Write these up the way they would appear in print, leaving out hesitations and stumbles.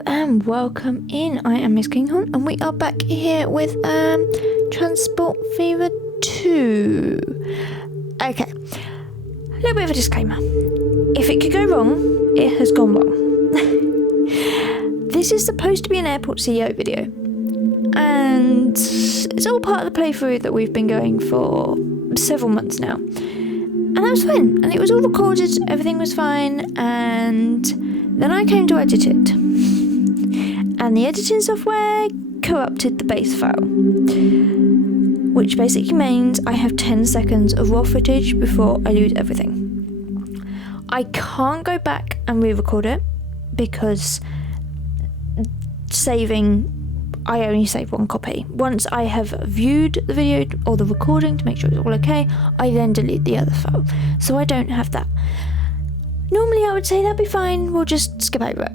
Hello and welcome in. I am Miss Kinghorn and we are back here with Transport Fever 2. Okay, a little bit of a disclaimer. If it could go wrong, it has gone wrong. This is supposed to be an airport CEO video, and it's all part of the playthrough that we've been going for several months now. And that was fine, and it was all recorded, everything was fine, and then I came to edit it. And the editing software corrupted the base file, which basically means I have 10 seconds of raw footage before I lose everything. I can't go back and re-record it because I only save one copy. Once I have viewed the video or the recording to make sure it's all okay, I then delete the other file. So I don't have that. Normally I would say that'd be fine, we'll just skip over it.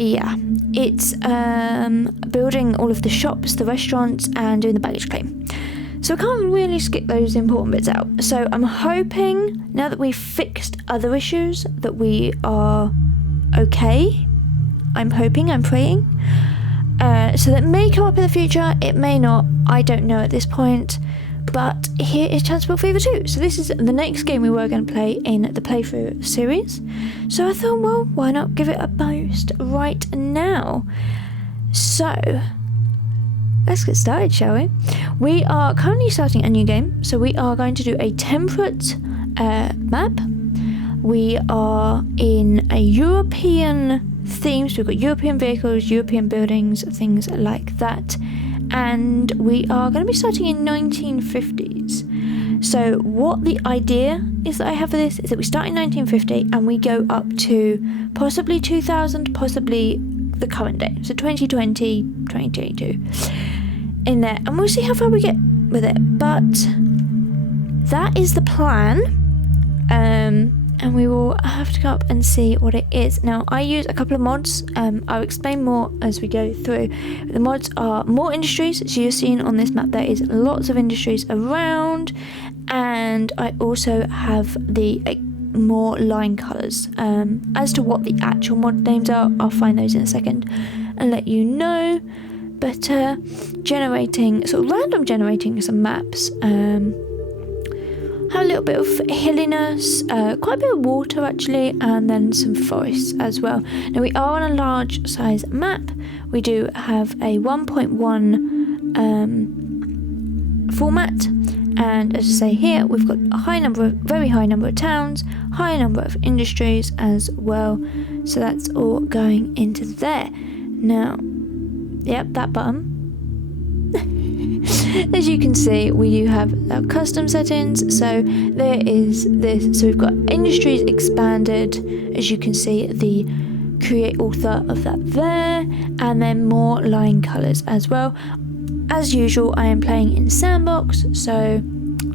Yeah, it's building all of the shops, the restaurants, and doing the baggage claim. So I can't really skip those important bits out. So I'm hoping, now that we've fixed other issues, that we are okay. I'm hoping, I'm praying. So that may come up in the future, it may not, I don't know at this point. But here is Transport Fever 2. So this is the next game we were going to play in the playthrough series. So I thought, well, why not give it a boost right now? So let's get started, shall we? We are currently starting a new game. So we are going to do a temperate map. We are in a European theme. So we've got European vehicles, European buildings, things like that. And we are going to be starting in 1950s. So what the idea is that I have for this is that we start in 1950 and we go up to possibly 2000, possibly the current day. So 2020, 2022 in there. And we'll see how far we get with it. But that is the plan. And we will have to go up and see what it is. Now, I use a couple of mods. I'll explain more as we go through. The mods are more industries. So you're seeing on this map there is lots of industries around. And I also have the more line colours. As to what the actual mod names are, I'll find those in a second and let you know. But random generating some maps. Have a little bit of hilliness, quite a bit of water actually, and then some forests as well. Now we are on a large size map. We do have a 1.1 format, and as I say here, we've got a very high number of towns, high number of industries as well. So that's all going into there. Now, yep, that button. As you can see, we do have our custom settings. So there is this. So we've got industries expanded. As you can see, the create author of that there, and then more line colors as well. As usual, I am playing in sandbox. So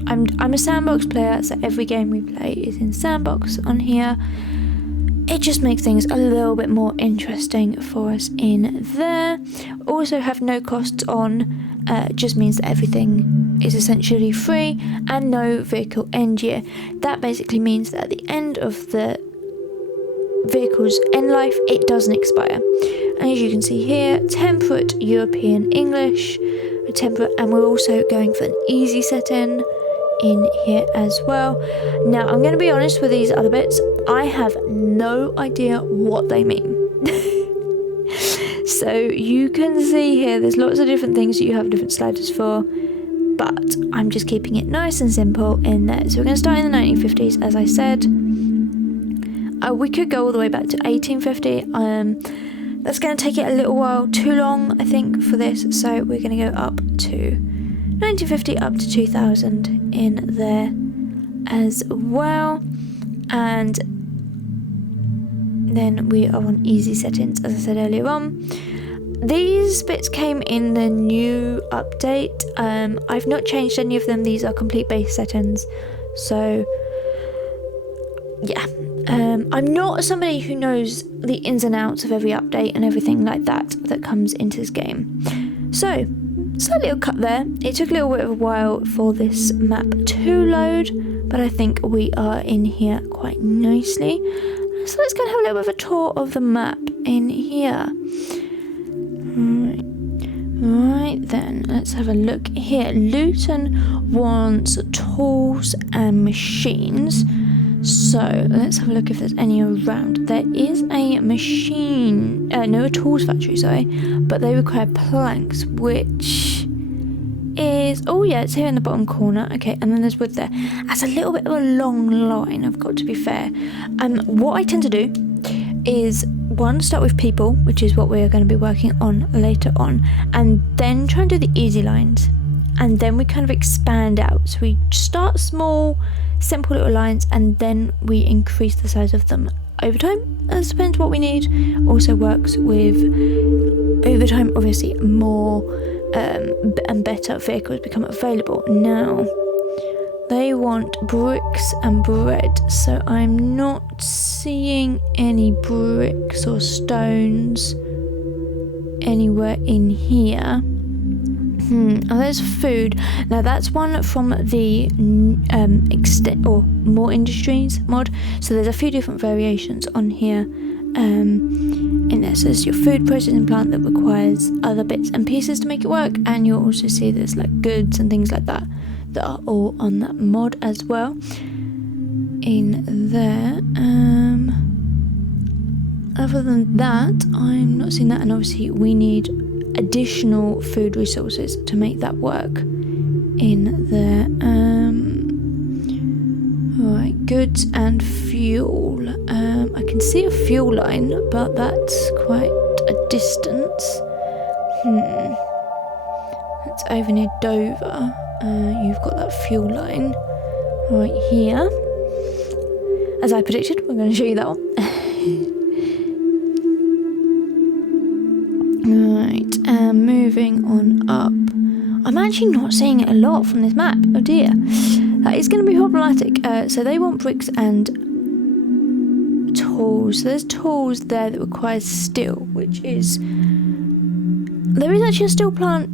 I'm a sandbox player. So every game we play is in sandbox on here. It just makes things a little bit more interesting for us in there. Also have no costs on. Just means that everything is essentially free and no vehicle end year. That basically means that at the end of the vehicle's end life, it doesn't expire. And as you can see here, temperate European English, and we're also going for an easy setting in here as well. Now I'm going to be honest with these other bits, I have no idea what they mean. So you can see here there's lots of different things that you have different sliders for, but I'm just keeping it nice and simple in there. So we're going to start in the 1950s, as I said. We could go all the way back to 1850. That's going to take it a little while too long, I think, for this. So we're going to go up to 1950 up to 2000 in there as well. And then we are on easy settings, as I said earlier on. These bits came in the new update. I've not changed any of them. These are complete base settings. So yeah, I'm not somebody who knows the ins and outs of every update and everything like that comes into this game. So slight little cut there. It took a little bit of a while for this map to load, but I think we are in here quite nicely. So let's go and have a little bit of a tour of the map in here. Right then, let's have a look here. Luton wants tools and machines. So let's have a look if there's any around. There is a machine, no, a tools factory, sorry, but they require planks, which is, oh yeah, it's here in the bottom corner. Okay, and then there's wood there. That's a little bit of a long line, I've got to be fair. What I tend to do is, one, start with people, which is what we're going to be working on later on, and then try and do the easy lines, and then we kind of expand out. So we start small, simple little lines, and then we increase the size of them over time. It depends what we need. Also works with, over time, obviously more and better vehicles become available. Now they want bricks and bread, so I'm not seeing any bricks or stones anywhere in here. Oh, there's food. Now that's one from the extent or more industries mod. So there's a few different variations on here. In there, so there's your food processing plant that requires other bits and pieces to make it work, and you'll also see there's like goods and things like that that are all on that mod as well. In there. Other than that, I'm not seeing that, and obviously we need additional food resources to make that work in there. Right, goods and fuel. I can see a fuel line, but that's quite a distance. That's over near Dover. You've got that fuel line right here. As I predicted, we're going to show you that one. Right, moving on up. I'm actually not seeing it a lot from this map. Oh dear. That is going to be problematic. So they want bricks and tools. So there's tools there that require steel, which is... There is actually a steel plant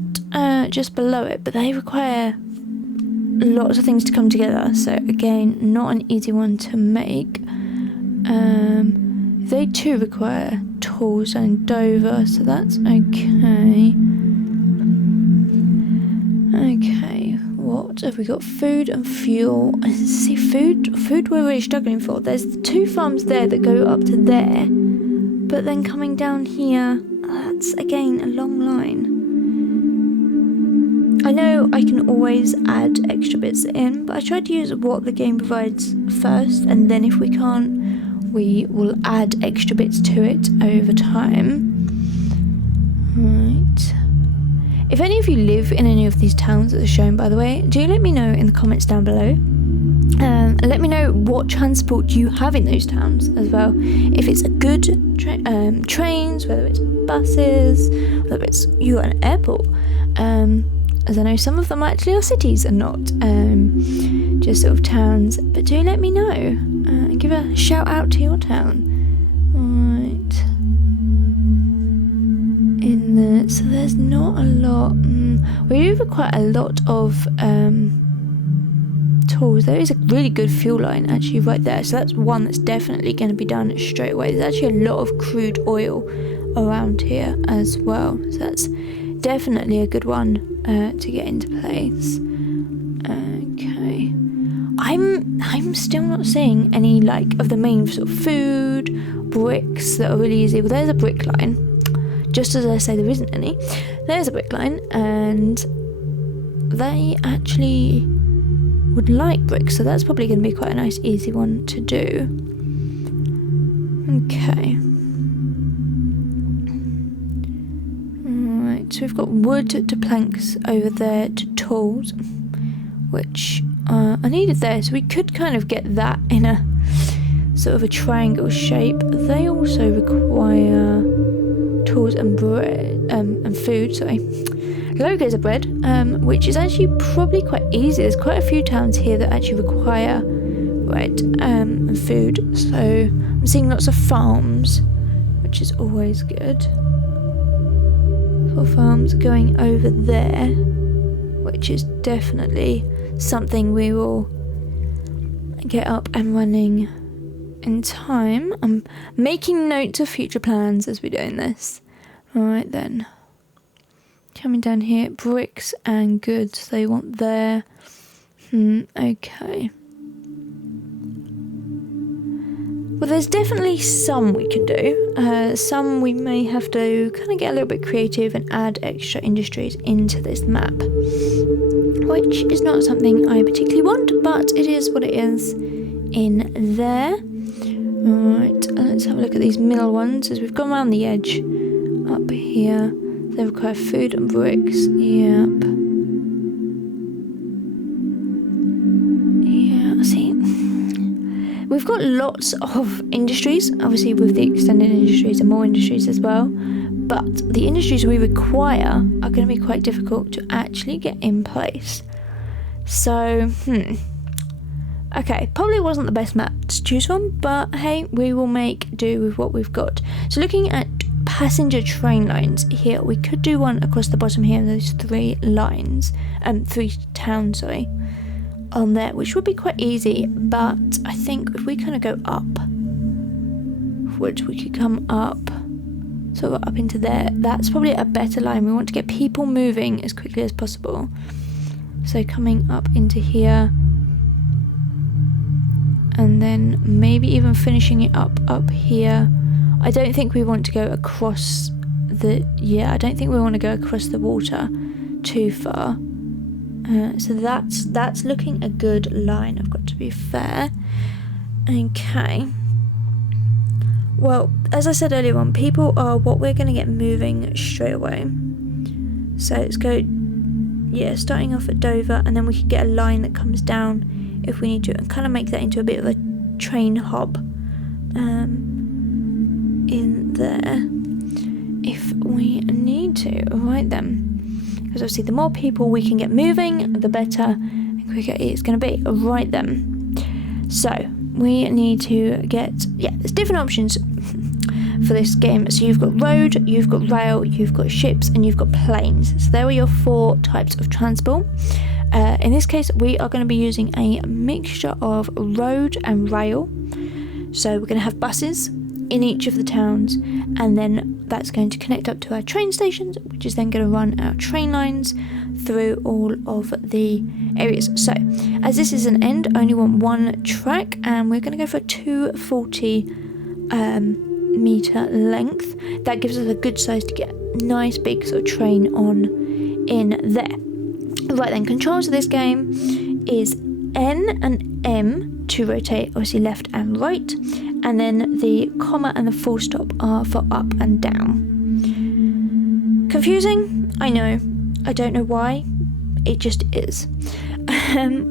just below it, but they require lots of things to come together. So again, not an easy one to make. They too require tools and Dover, so that's okay. Okay, what have we got? Food and fuel. I see food we're really struggling for. There's 2 farms there that go up to there, but then coming down here, that's again a long line. I know I can always add extra bits in, but I try to use what the game provides first, and then if we can't, we will add extra bits to it over time. Right. If any of you live in any of these towns that are shown, by the way, do let me know in the comments down below. Let me know what transport you have in those towns as well. If it's a good trains, whether it's buses, whether it's you got an airport. As I know some of them actually are cities and not just sort of towns. But do let me know and give a shout out to your town. Right. In there, so there's not a lot. We do have quite a lot of tools. There is a really good fuel line actually right there. So that's one that's definitely going to be done straight away. There's actually a lot of crude oil around here as well. So that's definitely a good one to get into place. Okay. I'm still not seeing any like of the main sort of food, bricks that are really easy. Well, there's a brick line. Just as I say, there isn't any. There's a brick line, and they actually would like bricks, so that's probably going to be quite a nice, easy one to do. Okay. Alright, so we've got wood to planks over there to tools, which are needed there, so we could kind of get that in a sort of a triangle shape. They also require tools and bread and food. Sorry, logos of bread, which is actually probably quite easy. There's quite a few towns here that actually require bread and food. So I'm seeing lots of farms, which is always good. 4 farms going over there, which is definitely something we will get up and running in time. I'm making notes of future plans as we're doing this. Alright then. Coming down here, bricks and goods they want there. Okay. Well, there's definitely some we can do. Some we may have to kind of get a little bit creative and add extra industries into this map, which is not something I particularly want, but it is what it is in there. Alright, let's have a look at these middle ones as we've gone around the edge up here. They require food and bricks. Yep. Yeah, see. We've got lots of industries, obviously with the extended industries and more industries as well, but the industries we require are going to be quite difficult to actually get in place. So, okay, probably wasn't the best map to choose from, but hey, we will make do with what we've got. So looking at passenger train lines here, we could do one across the bottom here, those 3 lines, 3 towns, sorry, on there, which would be quite easy, but I think if we kind of go up, which we could come up, sort of up into there, that's probably a better line. We want to get people moving as quickly as possible. So coming up into here, and then maybe even finishing it up here. I don't think we want to go across the, I don't think we want to go across the water too far. So that's looking a good line, I've got to be fair. Okay. Well, as I said earlier on, people are what we're going to get moving straight away. So let's go, starting off at Dover, and then we can get a line that comes down if we need to, and kind of make that into a bit of a train hub in there if we need to. Right then. Because obviously the more people we can get moving, the better and quicker it's going to be. Right then. So, we need to get, there's different options for this game. So you've got road, you've got rail, you've got ships, and you've got planes. So there are your 4 types of transport. In this case, we are going to be using a mixture of road and rail. So we're going to have buses in each of the towns, and then that's going to connect up to our train stations, which is then going to run our train lines through all of the areas. So as this is an end, I only want 1 track, and we're going to go for a 240 meter length. That gives us a good size to get a nice big sort of train on in there. Right then, controls of this game is N and M to rotate, obviously left and right, and then the comma and the full stop are for up and down. Confusing? I know. I don't know why. It just is.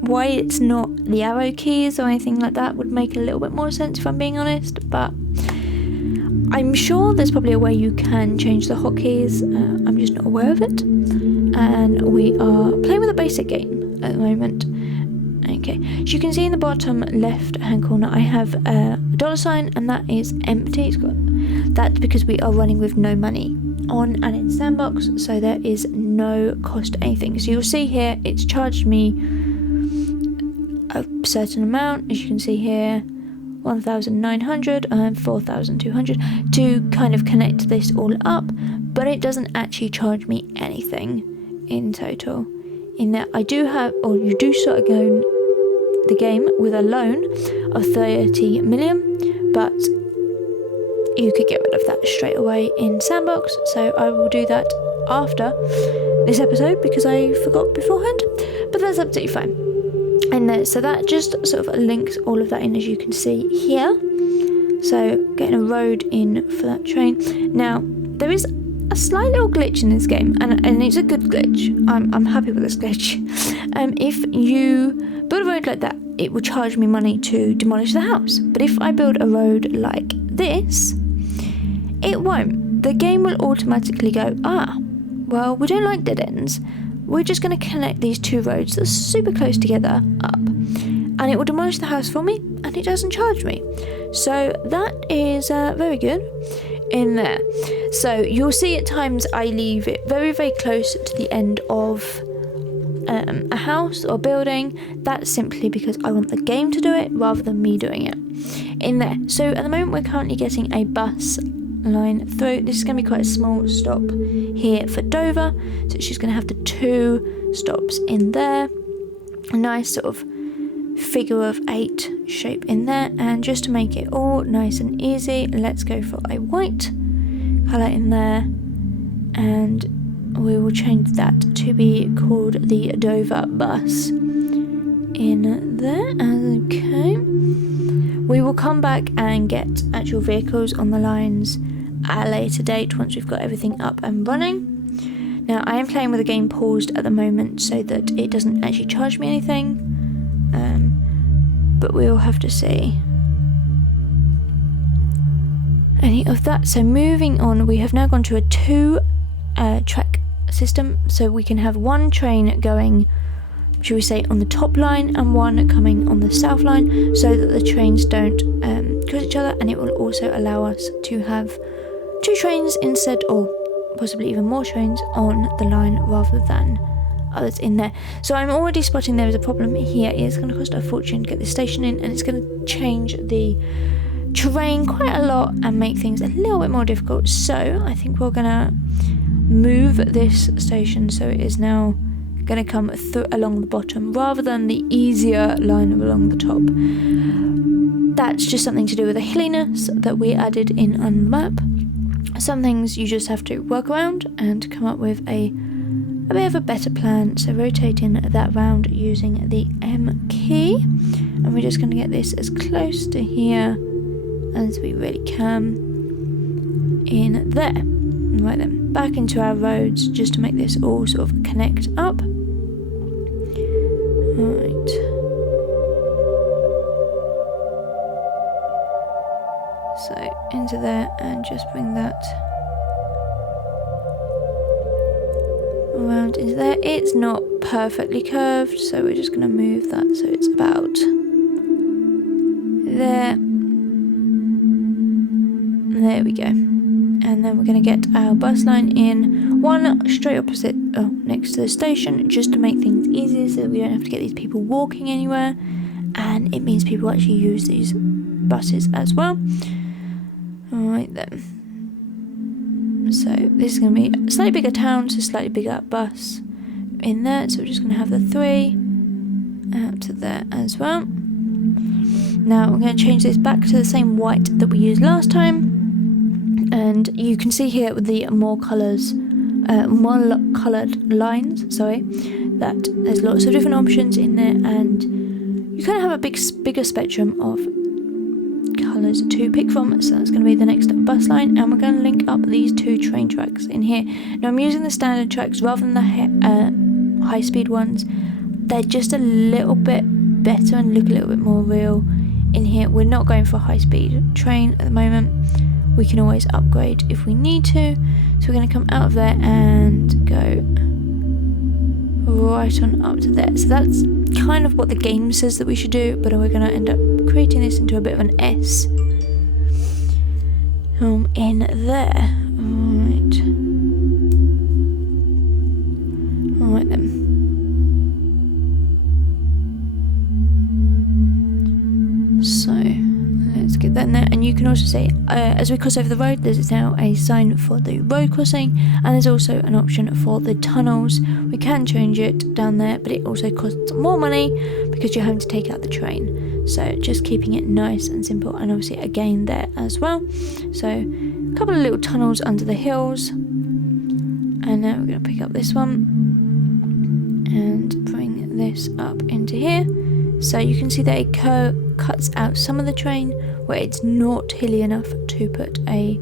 Why it's not the arrow keys or anything like that would make a little bit more sense if I'm being honest, but I'm sure there's probably a way you can change the hotkeys. I'm just not aware of it. And we are playing with a basic game at the moment. Okay, so you can see in the bottom left hand corner I have a $sign, and that is empty. That's because we are running with no money on and in sandbox, so there is no cost to anything. So you'll see here it's charged me a certain amount, as you can see here, 1,900 and 4,200 to kind of connect this all up, but it doesn't actually charge me anything in total. In that I do have, or you do start going the game with a loan of 30 million, but you could get rid of that straight away in sandbox, so I will do that after this episode because I forgot beforehand, but that's absolutely fine. And so that just sort of links all of that in, as you can see here. So getting a road in for that train. Now there is a slight little glitch in this game, and it's a good glitch. I'm happy with this glitch. If you build a road like that, it will charge me money to demolish the house. But if I build a road like this, it won't. The game will automatically go, well, we don't like dead ends. We're just going to connect these 2 roads that are super close together up, and it will demolish the house for me, and it doesn't charge me. So that is very good in there. So you'll see at times I leave it very, very close to the end of a house or building, that's simply because I want the game to do it rather than me doing it in there. So at the moment we're currently getting a bus line through. This is going to be quite a small stop here for Dover, so she's going to have the 2 stops in there, a nice sort of figure of 8 shape in there. And just to make it all nice and easy, let's go for a white colour in there, and we will change that to be called the Dover bus in there. Okay, we will come back and get actual vehicles on the lines at a later date once we've got everything up and running. Now I am playing with the game paused at the moment so that it doesn't actually charge me anything, but we will have to see any of that. So moving on, we have now gone to a 2 track system, so we can have 1 train going, should we say, on the top line and 1 coming on the south line, so that the trains don't cross each other, and it will also allow us to have 2 trains instead, or possibly even more trains on the line rather than others in there. So I'm already spotting there is a problem here. It's going to cost a fortune to get this station in, and it's going to change the terrain quite a lot and make things a little bit more difficult. So I think we're going to move this station so it is now going to come through along the bottom rather than the easier line along the top. That's just something to do with the hilliness that we added in on the map. Some things you just have to work around and come up with a bit of a better plan. So rotating that round using the M key, and we're just going to get this as close to here as we really can in there. Right then, back into our roads just to make this all sort of connect up. Right. So into there, and just bring that around into there. It's not perfectly curved, so we're just going to move that so it's about there. There we go. And then we're going to get our bus line in, 1 straight opposite, next to the station, just to make things easier so that we don't have to get these people walking anywhere, and it means people actually use these buses as well. Alright then. So this is going to be a slightly bigger town, so slightly bigger bus in there. So we're just going to have the 3 out to there as well. Now we're going to change this back to the same white that we used last time. And you can see here with the more coloured lines, that there's lots of different options in there, and you kind of have a bigger spectrum of colours to pick from. So that's going to be the next bus line, and we're going to link up these 2 train tracks in here. Now I'm using the standard tracks rather than the high speed ones. They're just a little bit better and look a little bit more real in here. We're not going for a high speed train at the moment. We can always upgrade if we need to. So we're going to come out of there and go right on up to there. So that's kind of what the game says that we should do, but we're going to end up creating this into a bit of an S in there. Alright then. So let's get that in there, and you can also see as we cross over the road, there's now a sign for the road crossing, and there's also an option for the tunnels. We can change it down there, but it also costs more money because you're having to take out the train. So just keeping it nice and simple, and obviously again there as well. So a couple of little tunnels under the hills, and now we're going to pick up this one and bring this up into here. So you can see that it cuts out some of the train where it's not hilly enough to put a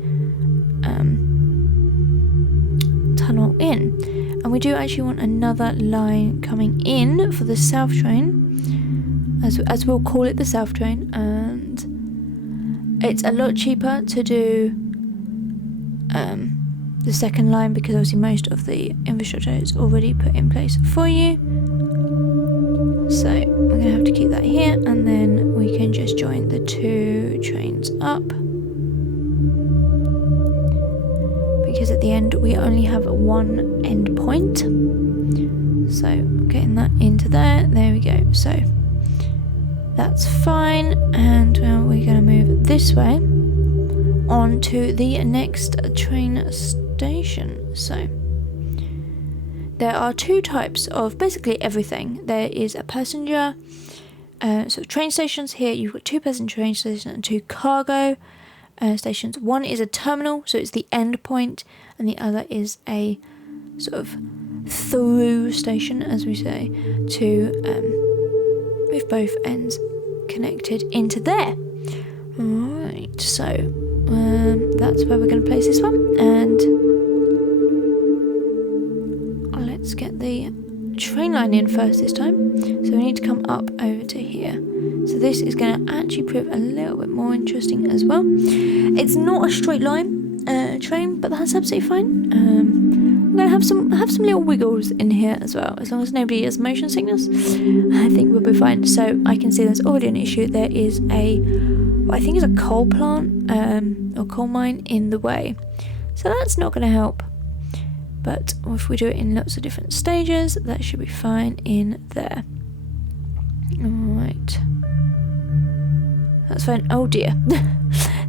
tunnel in. And we do actually want another line coming in for the south train, as we'll call it, the south train, and it's a lot cheaper to do the second line because obviously most of the infrastructure is already put in place for you. So we're going to have to keep that here, and then we can just join the 2 trains up, because at the end we only have 1 end point. So getting that into there. There we go. So that's fine. And we're going to move this way on to the next train station. So there are two types of basically everything. There is a passenger so train stations. Here you've got two passenger train stations and two cargo stations. One is a terminal, so it's the end point, and the other is a sort of through station, as we say, to with both ends connected into there. Alright, so that's where we're going to place this one, and let's get the train line in first this time. So we need to come up over to here. So this is going to actually prove a little bit more interesting as well. It's not a straight line train, but that's absolutely fine. We're going to have some little wiggles in here as well. As long as nobody has motion sickness, I think we'll be fine. So I can see there's already an issue. There is I think it's a coal plant or coal mine in the way. So that's not going to help. But if we do it in lots of different stages, that should be fine in there. Alright. That's fine. Oh dear.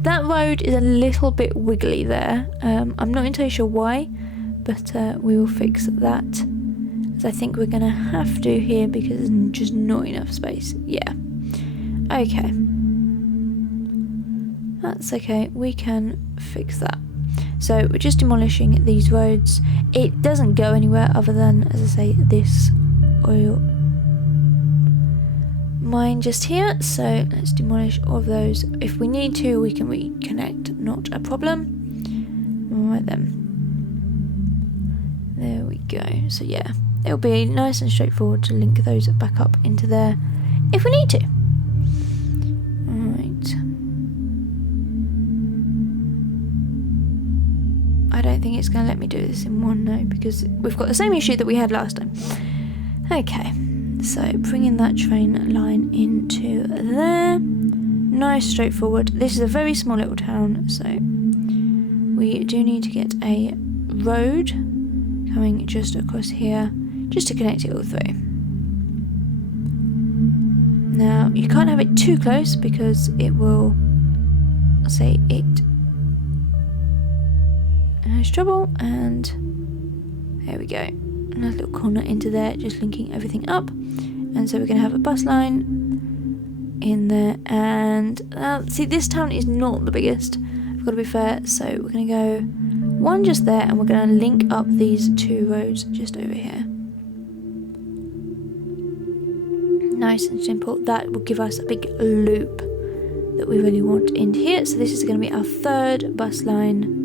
That road is a little bit wiggly there. I'm not entirely sure why, but we will fix that. As I think we're going to have to here because there's just not enough space. Yeah. Okay. That's okay. We can fix that. So we're just demolishing these roads. It doesn't go anywhere other than, as I say, this oil mine just here. So let's demolish all of those. If we need to, we can reconnect, not a problem. Alright then. There we go. So yeah, it'll be nice and straightforward to link those back up into there if we need to. Alright. I don't think it's going to let me do this in one no, because we've got the same issue that we had last time. Okay, so bringing that train line into there. Nice, straightforward. This is a very small little town, so we do need to get a road coming just across here, just to connect it all through. Now, you can't have it too close because it will say it has trouble, and there we go. Nice little corner into there, just linking everything up. And so we're going to have a bus line in there, and see, this town is not the biggest, I've got to be fair, so we're going to go one just there, and we're going to link up these two roads just over here. Nice and simple. That will give us a big loop that we really want in here. So this is going to be our third bus line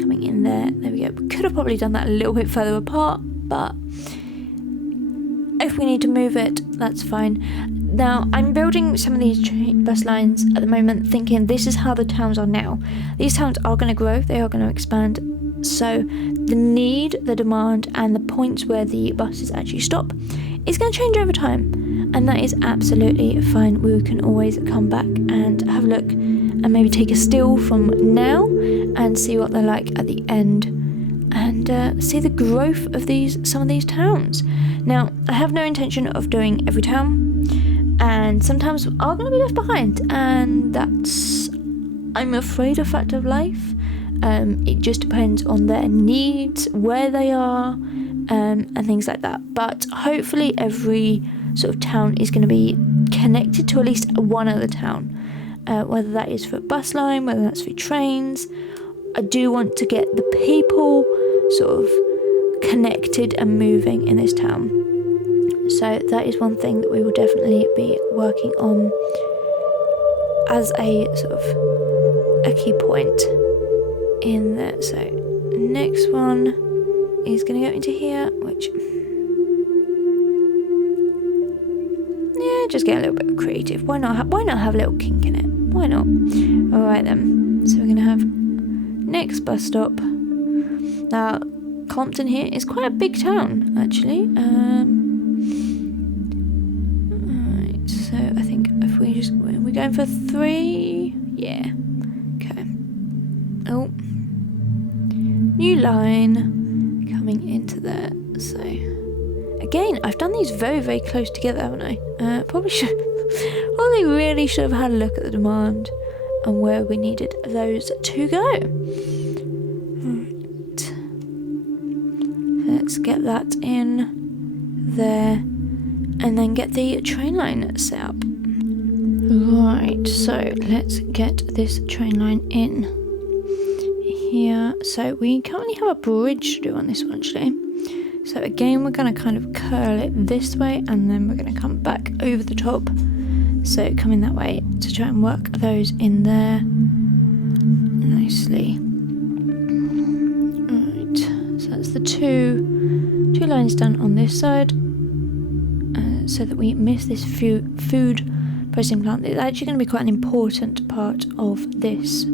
coming in there. There we go. We could have probably done that a little bit further apart, but if we need to move it, that's fine. Now, I'm building some of these bus lines at the moment, thinking this is how the towns are now. These towns are going to grow, they are going to expand, so the need, the demand, and the points where the buses actually stop is going to change over time, and that is absolutely fine. We can always come back and have a look and maybe take a still from now and see what they're like at the end, and see the growth of some of these towns. Now, I have no intention of doing every town, and some towns are going to be left behind, and that's, I'm afraid, a fact of life. It just depends on their needs, where they are, and things like that. But hopefully every sort of town is going to be connected to at least one other town, whether that is for a bus line, whether that's for trains. I do want to get the people sort of connected and moving in this town. So that is one thing that we will definitely be working on as a sort of a key point in there. So next one is going to go into here, which, yeah, just get a little bit creative. Why not have a little kink in it? Why not? All right then. So we're going to have next bus stop. Now, Compton here is quite a big town, actually. Alright, so I think if we're going for 3, yeah. Okay. Oh, new line coming into there. So again, I've done these very, very close together, haven't I? Probably really should have had a look at the demand and where we needed those to go. Right. Let's get that in there and then get the train line set up. Right, so let's get this train line in here. So we currently have a bridge to do on this one, actually. So again, we're going to kind of curl it this way, and then we're going to come back over the top. So coming that way to try and work those in there nicely. Right, so that's the two lines done on this side, so that we miss this food processing plant. It's actually going to be quite an important part of this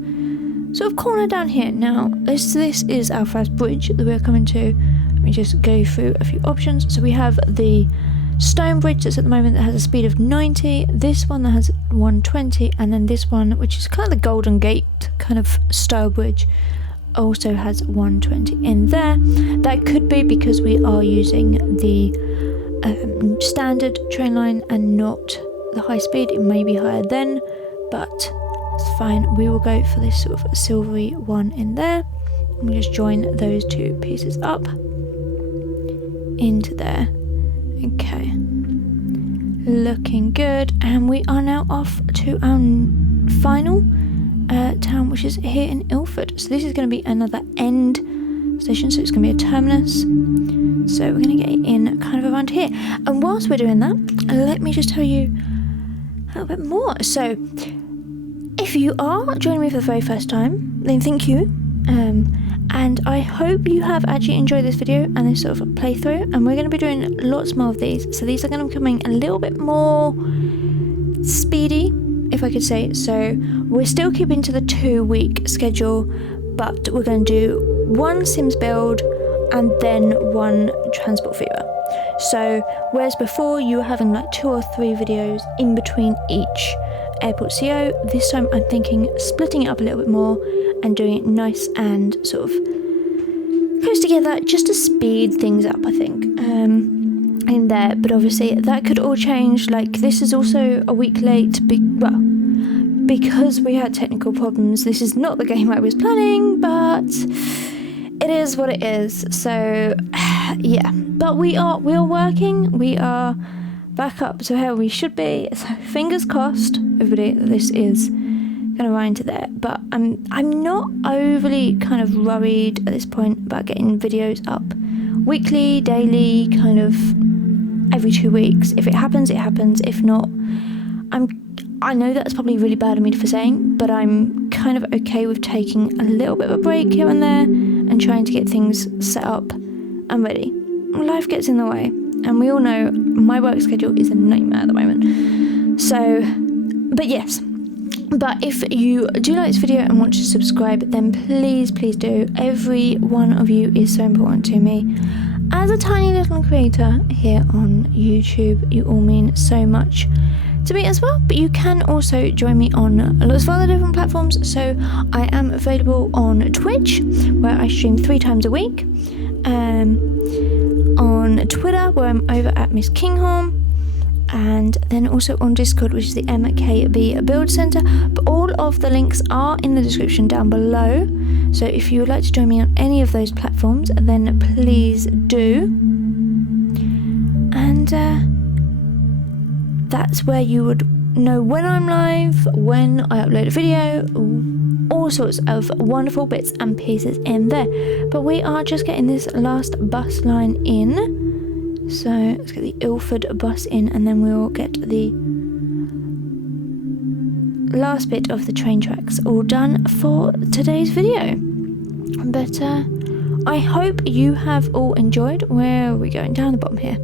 sort of corner down here. Now, this is our first bridge that we're coming to. Let me just go through a few options. So we have the stone bridge that's at the moment that has a speed of 90, this one that has 120, and then this one, which is kind of the Golden Gate kind of style bridge, also has 120 in there. That could be because we are using the standard train line and not the high speed. It may be higher then, but it's fine. We will go for this sort of silvery one in there, and we just join those two pieces up into there. Okay, looking good, and we are now off to our final town, which is here in Ilford. So this is going to be another end station, so it's going to be a terminus. So we're going to get in kind of around here, and whilst we're doing that, let me just tell you a little bit more. So if you are joining me for the very first time, then thank you, and I hope you have actually enjoyed this video and this sort of playthrough, and we're going to be doing lots more of these. So these are going to be coming a little bit more speedy, if I could say. So we're still keeping to the 2-week schedule, but we're going to do one Sims build and then one Transport Fever. So whereas before you were having like 2 or 3 videos in between each Airport CO, this time I'm thinking splitting it up a little bit more and doing it nice and sort of close together, just to speed things up, I think, in there. But obviously that could all change. Like, this is also a week late, because we had technical problems. This is not the game I was planning, but it is what it is. So yeah, but we are working, we are back up to where we should be. So fingers crossed, everybody, that this is gonna run into there. But I'm not overly kind of worried at this point about getting videos up weekly, daily, kind of every 2 weeks. If it happens, it happens. If not, I know that's probably really bad of me for saying, but I'm kind of okay with taking a little bit of a break here and there and trying to get things set up and ready. Life gets in the way, and we all know my work schedule is a nightmare at the moment. So, but yes. But if you do like this video and want to subscribe, then please do. Every one of you is so important to me. As a tiny little creator here on YouTube, you all mean so much to me as well. But you can also join me on lots of other different platforms. So I am available on Twitch, where I stream 3 times a week. On Twitter, where I'm over at Miss Kinghorn. And then also on Discord, which is the MKB Build Center. But all of the links are in the description down below. So if you would like to join me on any of those platforms, then please do. And that's where you would know when I'm live, when I upload a video, all sorts of wonderful bits and pieces in there. But we are just getting this last bus line in. So let's get the Ilford bus in, and then we'll get the last bit of the train tracks all done for today's video. But I hope you have all enjoyed. Where are we going? Down the bottom here.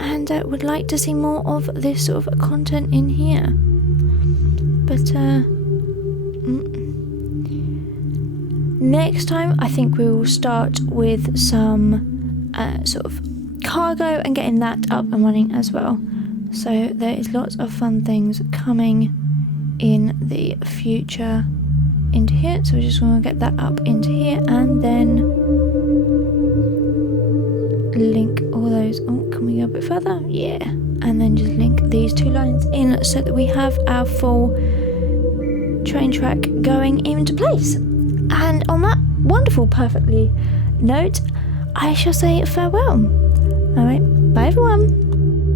And would like to see more of this sort of content in here. But next time I think we will start with some sort of cargo and getting that up and running as well. So there is lots of fun things coming in the future into here. So we just want to get that up into here and then link all those. Oh, can we bit further, yeah, and then just link these 2 lines in so that we have our full train track going into place. And on that wonderful, perfectly note, I shall say farewell. Alright, bye everyone.